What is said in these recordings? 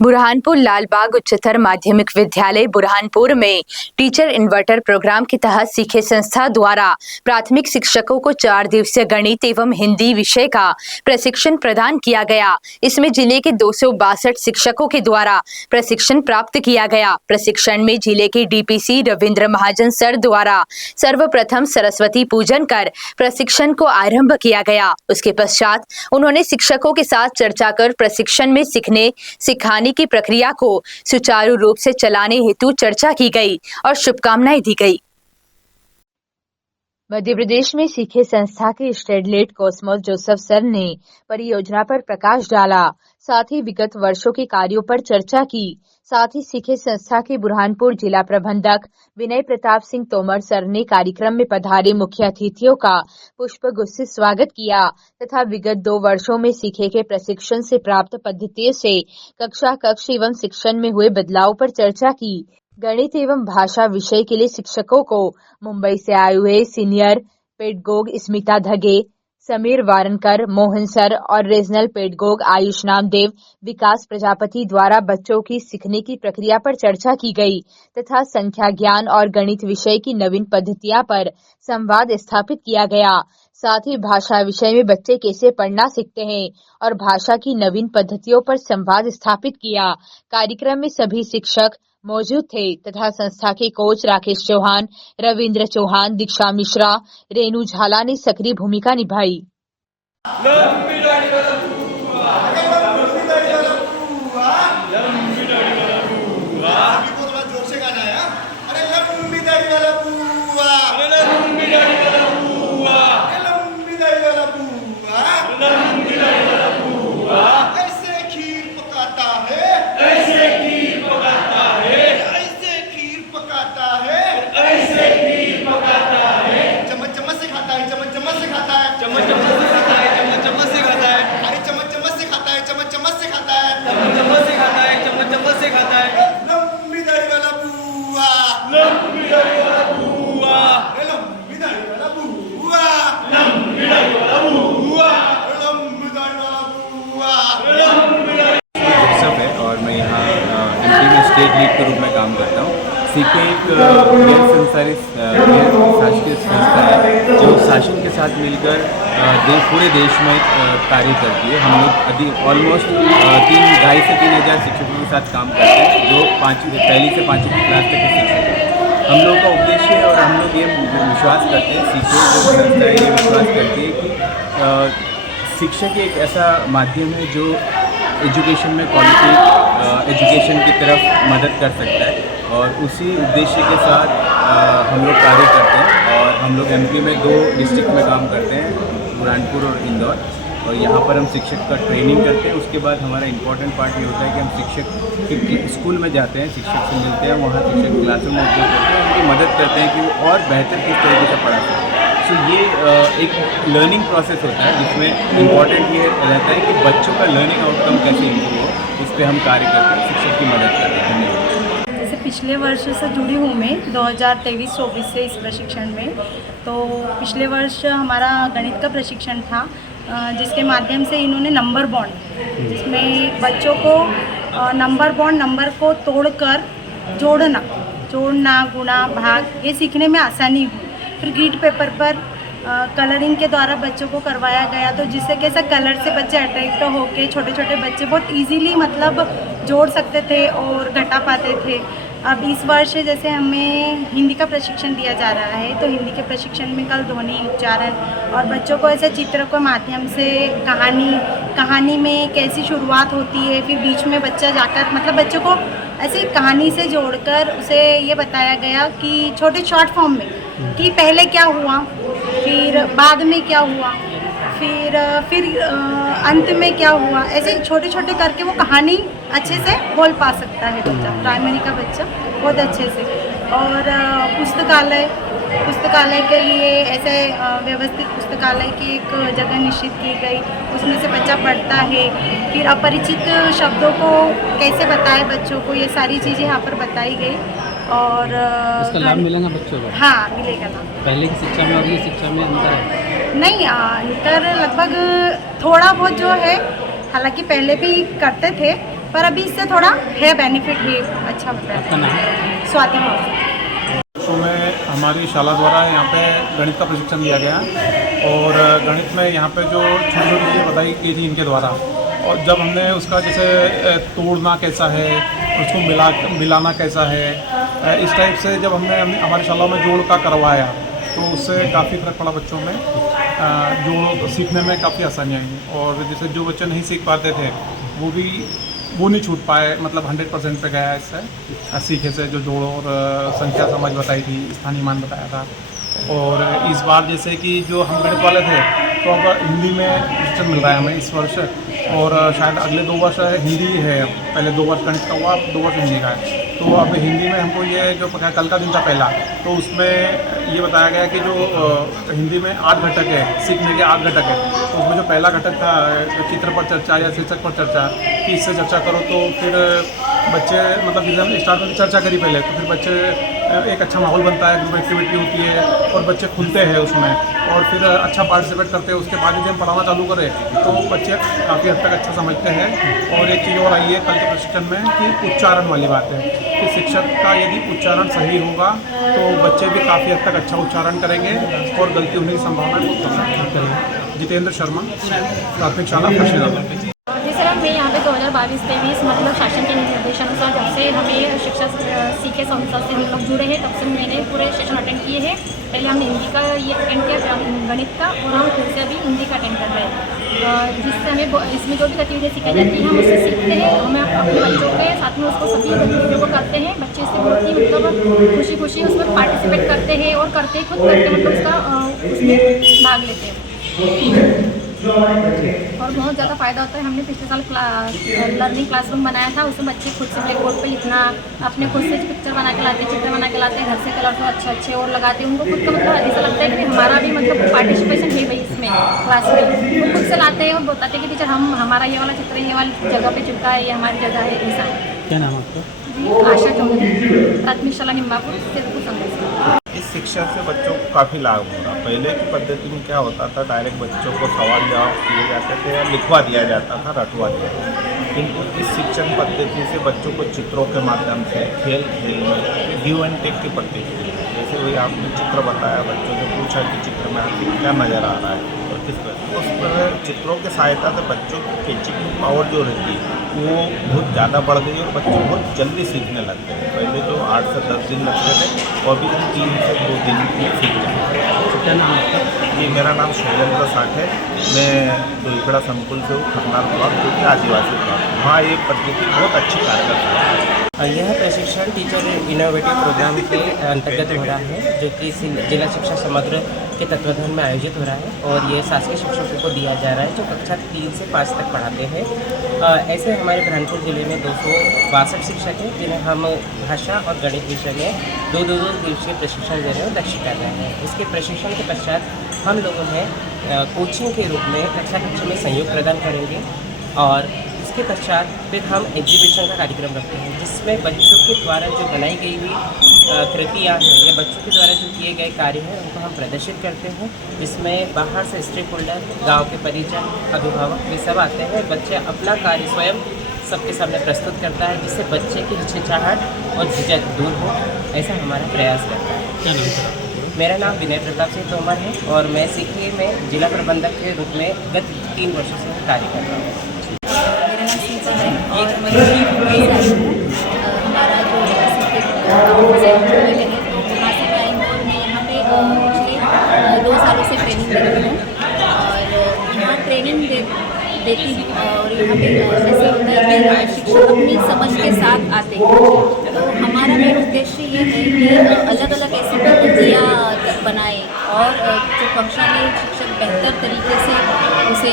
बुरहानपुर लालबाग उच्चतर माध्यमिक विद्यालय बुरहानपुर में टीचर इन्वर्टर प्रोग्राम के तहत सीखे संस्था द्वारा प्राथमिक शिक्षकों को 4 दिवसीय गणित एवं हिंदी विषय का प्रशिक्षण प्रदान किया गया। इसमें जिले के 262 शिक्षकों के द्वारा प्रशिक्षण प्राप्त किया गया। प्रशिक्षण में जिले के डीपीसी रविंद्र महाजन सर द्वारा सर्वप्रथम सरस्वती पूजन कर प्रशिक्षण को आरंभ किया गया। उसके पश्चात उन्होंने शिक्षकों के साथ चर्चा कर प्रशिक्षण में सिखाने की प्रक्रिया को सुचारू रूप से चलाने हेतु चर्चा की गई और शुभकामनाएं दी गई। मध्य प्रदेश में सीखे संस्था के स्टेडलेट कॉस्मोस जोसेफ सर ने परियोजना पर प्रकाश डाला, साथ ही विगत वर्षों के कार्यों पर चर्चा की। साथ ही सीखे संस्था के बुरहानपुर जिला प्रबंधक विनय प्रताप सिंह तोमर सर ने कार्यक्रम में पधारे मुख्य अतिथियों का पुष्पगुच्छ से स्वागत किया तथा विगत 2 वर्षों में सीखे के प्रशिक्षण से प्राप्त पद्धतियों से कक्षा कक्ष एवं शिक्षण में हुए बदलाव पर चर्चा की। गणित एवं भाषा विषय के लिए शिक्षकों को मुंबई से आए हुए सीनियर पेडगोग स्मिता धगे, समीर वारनकर, मोहन सर और रीजनल पेडगोग आयुष नामदेव, विकास प्रजापति द्वारा बच्चों की सीखने की प्रक्रिया पर चर्चा की गई तथा संख्या ज्ञान और गणित विषय की नवीन पद्धतियां पर संवाद स्थापित किया गया। साथ ही भाषा विषय में बच्चे कैसे पढ़ना सीखते हैं और भाषा की नवीन पद्धतियों पर संवाद स्थापित किया। कार्यक्रम में सभी शिक्षक मौजूद थे तथा संस्था के कोच राकेश चौहान, रविंद्र चौहान, दीक्षा मिश्रा, रेणु झाला ने सक्रिय भूमिका निभाई। स्टेट लीड के रूप में काम करता हूँ। सीखे एक गैर शासकीय संस्था है जो शासन के साथ मिलकर पूरे देश में कार्य करती है। हम लोग ऑलमोस्ट 2,500 से 3,000 शिक्षकों के साथ काम करते हैं जो पहली से 5वीं क्लास तक के शिक्षक हैं। हम लोग का उद्देश्य और हम लोग ये विश्वास करते हैं, सीखे जो संस्था है ये विश्वास करती है कि शिक्षक एक ऐसा माध्यम है जो एजुकेशन में क्वालिटी एजुकेशन की तरफ मदद कर सकता है और उसी उद्देश्य के साथ हम लोग कार्य करते हैं। और हम लोग एमपी में 2 डिस्ट्रिक्ट में काम करते हैं, बुरहानपुर और इंदौर, और यहाँ पर हम शिक्षक का ट्रेनिंग करते हैं। उसके बाद हमारा इम्पोर्टेंट पार्ट ये होता है कि हम शिक्षक के स्कूल में जाते हैं, शिक्षक से मिलते हैं, वहाँ शिक्षक क्लासरूम में उपयोग करते हैं, उनकी मदद करते हैं कि वो और बेहतर किस तरीके से पढ़ा सकें। तो ये एक लर्निंग प्रोसेस होता है जिसमें इम्पॉर्टेंट ये रहता है कि बच्चों का लर्निंग आउटकम कैसे इम्प्रूव हो, उस पर हम कार्य करते हैं, शिक्षक की मदद करते हैं। धन्यवाद। जैसे पिछले वर्ष से जुड़ी हूँ मैं 2023-24 से इस प्रशिक्षण में। तो पिछले वर्ष हमारा गणित का प्रशिक्षण था जिसके माध्यम से इन्होंने नंबर बॉन्ड, जिसमें बच्चों को नंबर बॉन्ड, नंबर को तोड़कर जोड़ना, गुणा, भाग ये सीखने में आसानी हुई। फिर ग्रीड पेपर पर कलरिंग के द्वारा बच्चों को करवाया गया, तो जिससे कैसा कलर से बच्चे अट्रैक्ट होके छोटे छोटे बच्चे बहुत इजीली मतलब जोड़ सकते थे और घटा पाते थे। अब इस वर्ष जैसे हमें हिंदी का प्रशिक्षण दिया जा रहा है, तो हिंदी के प्रशिक्षण में कल ध्वनि उच्चारण और बच्चों को ऐसे चित्र के माध्यम से कहानी में कैसी शुरुआत होती है, फिर बीच में बच्चा जाकर मतलब बच्चों को ऐसी कहानी से जोड़कर उसे ये बताया गया कि छोटे शॉर्ट फॉर्म में कि पहले क्या हुआ, फिर बाद में क्या हुआ, फिर अंत में क्या हुआ। ऐसे छोटे छोटे करके वो कहानी अच्छे से बोल पा सकता है बच्चा, प्राइमरी का बच्चा बहुत अच्छे से। और पुस्तकालय के लिए ऐसे व्यवस्थित पुस्तकालय की एक जगह निश्चित की गई, उसमें से बच्चा पढ़ता है। फिर अपरिचित शब्दों को कैसे बताए बच्चों को, ये सारी चीज़ें यहाँ पर बताई गई। और इसका लाभ मिलेगा बच्चों को? हाँ, मिलेगा लाभ। पहले की शिक्षा में और ये शिक्षा में अंतर है? नहीं, अंतर लगभग थोड़ा बहुत जो है, हालांकि पहले भी करते थे पर अभी इससे थोड़ा है बेनिफिट है, अच्छा होता आपका है। नाम? स्वाति मौसम। वर्षों में हमारी शाला द्वारा यहाँ पे गणित का प्रशिक्षण दिया गया और गणित में यहाँ पे जो छोटी छोटी चीज़ें बताई गई थी इनके द्वारा, और जब हमने उसका जैसे तोड़ना कैसा है, उसको मिलाना कैसा है, इस टाइप से जब हमने हमारी शाला में जोड़ का करवाया तो उससे काफ़ी फ़र्क पड़ा बच्चों में। जोड़ सीखने में काफ़ी आसानी आई, और जैसे जो बच्चे नहीं सीख पाते थे वो नहीं छूट पाए, मतलब 100% पे गया इससे सीखे से। जो जोड़ और संख्या समझ बताई थी, स्थानीय मान बताया था। और इस बार जैसे कि जो हम गणित वाले थे तो अब हिंदी में प्रशिक्षण मिल रहा है हमें इस वर्ष, और शायद अगले 2 वर्ष हिंदी है। पहले 2 वर्ष गणित का हुआ, अब 2 वर्ष हिंदी का है। तो अब हिंदी में हमको ये जो कल का दिन था पहला, तो उसमें ये बताया गया कि जो हिंदी में 8 घटक है, सीखने के 8 घटक है। तो उसमें जो पहला घटक था चित्र पर चर्चा या शीर्षक पर चर्चा, कि इससे चर्चा करो, तो फिर बच्चे मतलब जैसे हम स्टार्ट में चर्चा करी पहले, तो फिर बच्चे एक अच्छा माहौल बनता है, ग्रुप एक्टिविटी होती है और बच्चे खुलते हैं उसमें, और फिर अच्छा पार्टिसिपेट करते हैं। उसके बाद यदि हम पढ़ाना चालू करें तो बच्चे काफ़ी हद तक अच्छा समझते हैं। और एक चीज़ और आई है कल के प्रशिक्षण में कि उच्चारण वाली बात है, कि शिक्षक का यदि उच्चारण सही होगा तो बच्चे भी काफ़ी हद तक अच्छा उच्चारण करेंगे और गलती होने की संभावना बहुत कम है। जितेंद्र शर्मा, प्राथमिक शाला फर्शीनगर। जी सर, मैं यहाँ पे 2022-23 मतलब शासन के निर्देशानुसार जब से हमें शिक्षा सीखे संस्था से हम लोग जुड़े हैं, तब से मैंने पूरे सेशन अटेंड किए हैं। पहले हमने हिंदी का ये अटेंड किया, फिर गणित का, और हम फिर से अभी हिंदी का अटेंड कर रहे हैं। जिससे हमें इसमें जो भी गतिविधियाँ सिखाई जाती हैं हम उससे सीखते हैं, हमें अपने बच्चों के साथ में उसको सभी गतिविधियों को करते हैं। बच्चे इससे बहुत ही मतलब खुशी खुशी उसमें पार्टिसिपेट करते हैं और करते खुद करके मतलब उसका उसमें भाग लेते हैं और बहुत ज़्यादा फ़ायदा होता है। हमने पिछले साल लर्निंग क्लासरूम बनाया था, उसमें बच्चे खुद से ब्लैक बोर्ड पे इतना अपने खुद से पिक्चर बना के लाते, चित्र बना के लाते, घर से कलर तो अच्छे और लगाते हैं। उनको खुद का मतलब ऐसा लगता है कि हमारा भी मतलब पार्टिसिपेशन है भाई इसमें क्लास में। वो खुद से लाते हैं और बताते हैं कि टीचर हमारा ये वाला चित्र ये वाली जगह पर चिपका है, ये हमारी जगह है, ऐसा। क्या नाम आपका? आशा चौधरी, प्राथमिक शाला निम्बापुर, सिद्धपुर संदेश। इस शिक्षा से बच्चों को काफ़ी लाभ हो रहा। पहले की पद्धति में क्या होता था, डायरेक्ट बच्चों को सवाल जवाब किए जाते थे या लिखवा दिया जाता था, रटवा दिया जाता था। किंतु इस शिक्षण पद्धति से बच्चों को चित्रों के माध्यम से खेल में गिव एंड टेक की पद्धति है। जैसे वही आपने चित्र बताया, बच्चों से पूछा कि चित्र में आपको क्या नज़र आ रहा है और किस पर, तो उस पर चित्रों की सहायता से बच्चों की कैचिंग पावर जो रहती है वो बहुत ज़्यादा बढ़ गई और बच्चे बहुत जल्दी सीखने लग गए। पहले जो 8 से 10 दिन लगते थे और भी 3 से 2 दिन में सीख जाते हैं। क्या नाम आपका? जी, मेरा नाम शैलेंद्र साठ है। मैं दुईखड़ा संकुल से हूँ, खरनार ब्लॉक, जो कि आदिवासी ब्लॉक। वहाँ ये पद्धति बहुत अच्छी कारगर है। यह प्रशिक्षण टीचर इनोवेटिव प्रोग्राम के अंतर्गत हो रहा है, जो कि जिला शिक्षा समग्र के तत्वाधान में आयोजित हो रहा है, और ये शासकीय शिक्षकों को दिया जा रहा है जो कक्षा 3 से 5 तक पढ़ाते हैं। ऐसे हमारे बुरहानपुर ज़िले में 262 शिक्षक हैं जिन्हें हम भाषा और गणित विषय में 2-2 दिवसीय प्रशिक्षण दे रहे हैं और दक्षित कर रहे हैं। इसके प्रशिक्षण के पश्चात हम लोगों में कोचिंग के रूप में कक्षा में सहयोग प्रदान करेंगे, और इसके पश्चात फिर हम एग्जीबिशन का कार्यक्रम रखते हैं, जिसमें बच्चों के द्वारा जो बनाई गई हुई कृतियाँ हैं या बच्चों के द्वारा जो किए गए कार्य हैं उनको हम प्रदर्शित करते हैं। जिसमें बाहर से स्टेक होल्डर, गाँव के परिजन, अभिभावक वे सब आते हैं। बच्चे अपना कार्य स्वयं सबके सामने प्रस्तुत करता है, जिससे बच्चे की हिचकिचाहट और झिझक दूर हो, ऐसा हमारा प्रयास रहता है। क्या नाम है? मेरा नाम विनय प्रताप सिंह तोमर है और मैं सीखे में जिला प्रबंधक के रूप में गत 3 वर्षों से कार्य कर रहा हूँ। मेरा नाम सीता है और मैं हमारा जो ऑफिस है तो वहाँ से मैं आई हूँ और मैं यहाँ पे पिछले 2 सालों से ट्रेनिंग दे रही हूँ और यहाँ ट्रेनिंग देती हूँ। और यहाँ पे ऐसा होता है कि शिक्षक अपनी समझ के साथ आते हैं, तो हमारा मेन उद्देश्य ये है कि अलग अलग ऐसी पद्धतियाँ बनाएं और जो कक्षा में शिक्षक बेहतर तरीके से उसे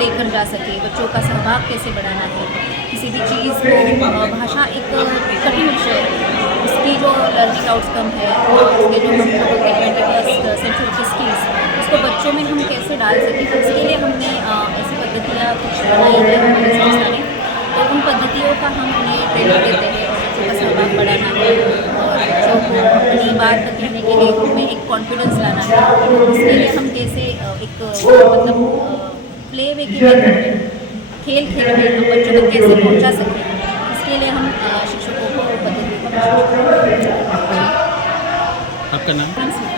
लेकर जा सके। बच्चों का सहभाग कैसे बढ़ाना है, किसी भी चीज़ को, भाषा एक कठिन विषय है, उसकी जो लर्निंग आउटकम है और उसके जो हम लोगों के 21st सेंचुरी स्किल्स उसको बच्चों में हम कैसे डाल सकें, तो उसके लिए हमने ऐसी पद्धतियाँ कुछ बनाई है हमारे संस्था ने। तो उन पद्धतियों का हम उन्हें ट्रेनिंग देते हैं और बच्चों का सहभाग बढ़ाना है और बच्चों को अपनी बात कहने के लिए उनमें एक कॉन्फिडेंस लाना है। तो उसके लिए हम कैसे एक मतलब प्ले वे की खेल में हम बच्चों तक कैसे पहुंचा सकें, शिक्षकों को वो पद्धति का प्रशिक्षण। आपका नाम?